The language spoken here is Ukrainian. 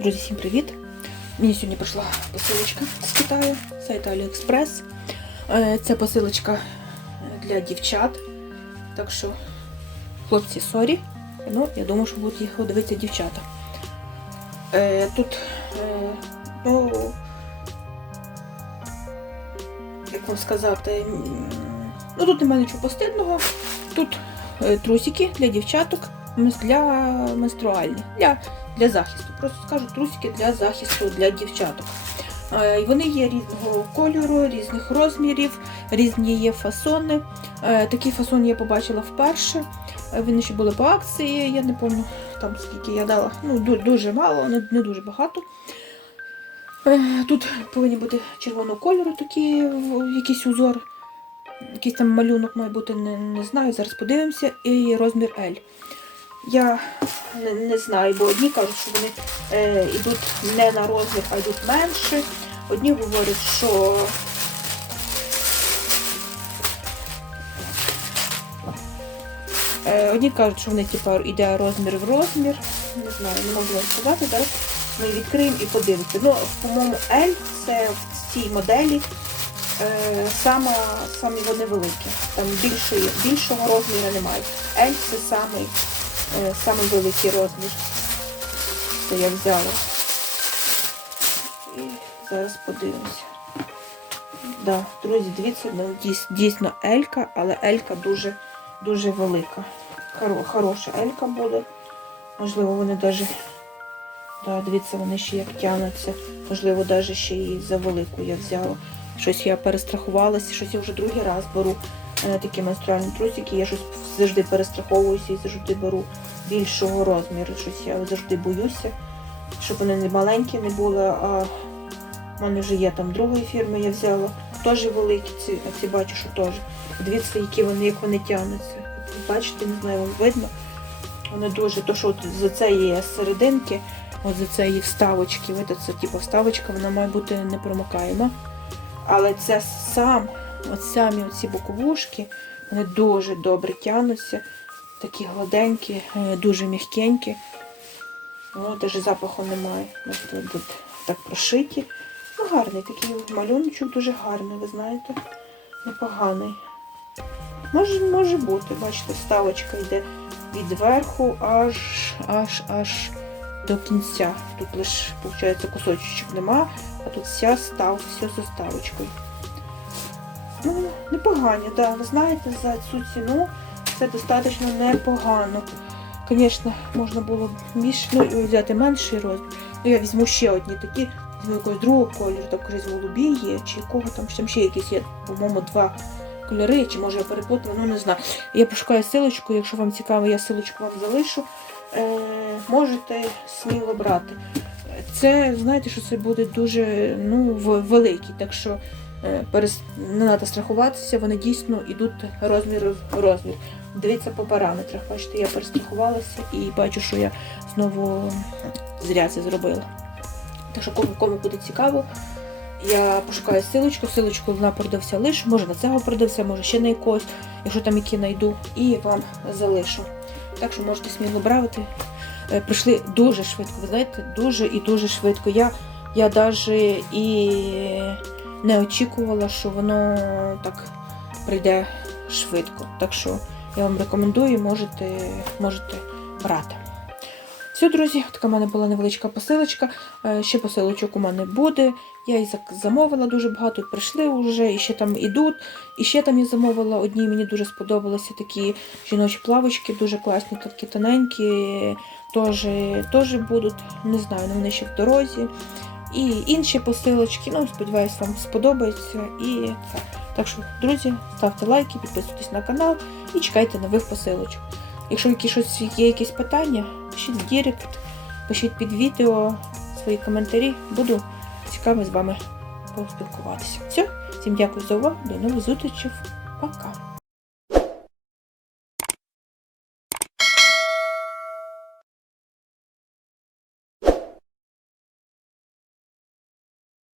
Друзі, всім привіт! Мені сьогодні прийшла посилочка з Китаю, з сайту AliExpress. Е, Це посилочка для дівчат. Так що, хлопці, сорі. Ну, я думаю, що будуть їх дивитися дівчата. Е, Тут, е, ну, як вам сказати, ну тут немає нічого постидного. Тут е, трусики для дівчаток для менструальних, для, для захисту. Просто скажу трусики для захисту для дівчаток. Е, Вони є різного кольору, різних розмірів, різні є фасони. Е, Такий фасон я побачила вперше. Е, Вони ще були по акції, я не пам'ятаю там скільки я дала. Ну, дуже мало, не, дуже багато. Тут повинні бути червоного кольору такі, якийсь узор. Якийсь там малюнок має бути, не, не знаю, зараз подивимося. І розмір L. Я не, не знаю, бо одні кажуть, що вони е, йдуть не на розмір, а йдуть менше. Одні говорять, що е, одні кажуть, що вони типу, йде розмір в розмір. Не знаю, не можу вам сказати. Зараз ми відкриємо і подивимося. Ну, по-моєму, L це в цій моделі е, саме, самі вони великі. Там більшої, більшого розміру немає. L це самий, самий великий розмір. Це я взяла. І зараз подивимося. Да, друзі, дивіться, ну, дійс- дійсно Елька, але Елька дуже, дуже велика. Хороша Елька буде. Можливо, вони навіть, да, дивіться, вони ще як тягнуться. Можливо, навіть ще і за велику я взяла. Щось я перестрахувалася, щось я вже другий раз беру е, такі менструальні трусики. Я щось завжди перестраховуюся і завжди беру більшого розміру. Щось я завжди боюся, щоб вони не маленькі не були, а в мене вже є там другої фірми, я взяла. Теж великі, ці, а ці бачу, що теж. Дивіться, які вони, як вони тягнуться. Бачите, не знаю, вам видно. Вони дуже, то що от за це є серединки, от за це є вставочки. Видите, це типу вставочка, вона має бути непромокаєма. Але це сам, от самі оці боковушки, вони дуже добре тягнуться, такі гладенькі, е, дуже м'якенькі. Ну, навіть запаху немає. Тут, так прошиті. Ну, гарний такий малюночок, дуже гарний, ви знаєте. Непоганий. Може, може бути, бачите, вставочка йде від верху аж аж аж до кінця. Тут лише, виходить, кусочок нема, а тут вся став, все з оставочкою. Ну, непогані, так. Ви знаєте, за цю ціну це достатньо непогано. Звісно, можна було б більш, ну, взяти менший розмір. Ну, я візьму ще одні такі, візьму якогось другого кольору, там якийсь голубій є, чи якого там, там ще якісь є, по-моєму, два кольори, чи може я перепутала, ну не знаю. Я пошукаю силочку, якщо вам цікаво, я силочку вам залишу. Е, можете сміло брати. Це, знаєте, що це буде дуже ну, великий, так що. Не треба страхуватися, вони дійсно йдуть розмір в розмір. Дивіться по параметрах. Бачите, я перестрахувалася і бачу, що я знову зря це зробила. Так що кому, кому буде цікаво, я пошукаю силочку, силочку на продавця лишу, може на цього продавця, може ще на якогось, якщо там які знайду, і вам залишу. Так що можете сміло брати. Е, Прийшли дуже швидко, ви знаєте, дуже і дуже швидко. Я, я навіть і не очікувала, що воно так прийде швидко. Так що я вам рекомендую, можете, можете брати. Все, друзі, така в мене була невеличка посилочка. Е, Ще посилочок у мене буде. Я їх замовила дуже багато, прийшли вже, і ще там ідуть. І ще там я замовила одні, мені дуже сподобалися такі жіночі плавочки, дуже класні, такі тоненькі, теж, будуть. Не знаю, вони ще в дорозі. І інші посилочки. Ну, сподіваюся, вам сподобається. І це. Так що, друзі, ставте лайки, підписуйтесь на канал і чекайте нових посилочок. Якщо якісь щось є якісь питання, пишіть в Дірект, пишіть під відео свої коментарі. Буду цікаво з вами поспілкуватися. Все, всім дякую за увагу, до нових зустрічей. Пока!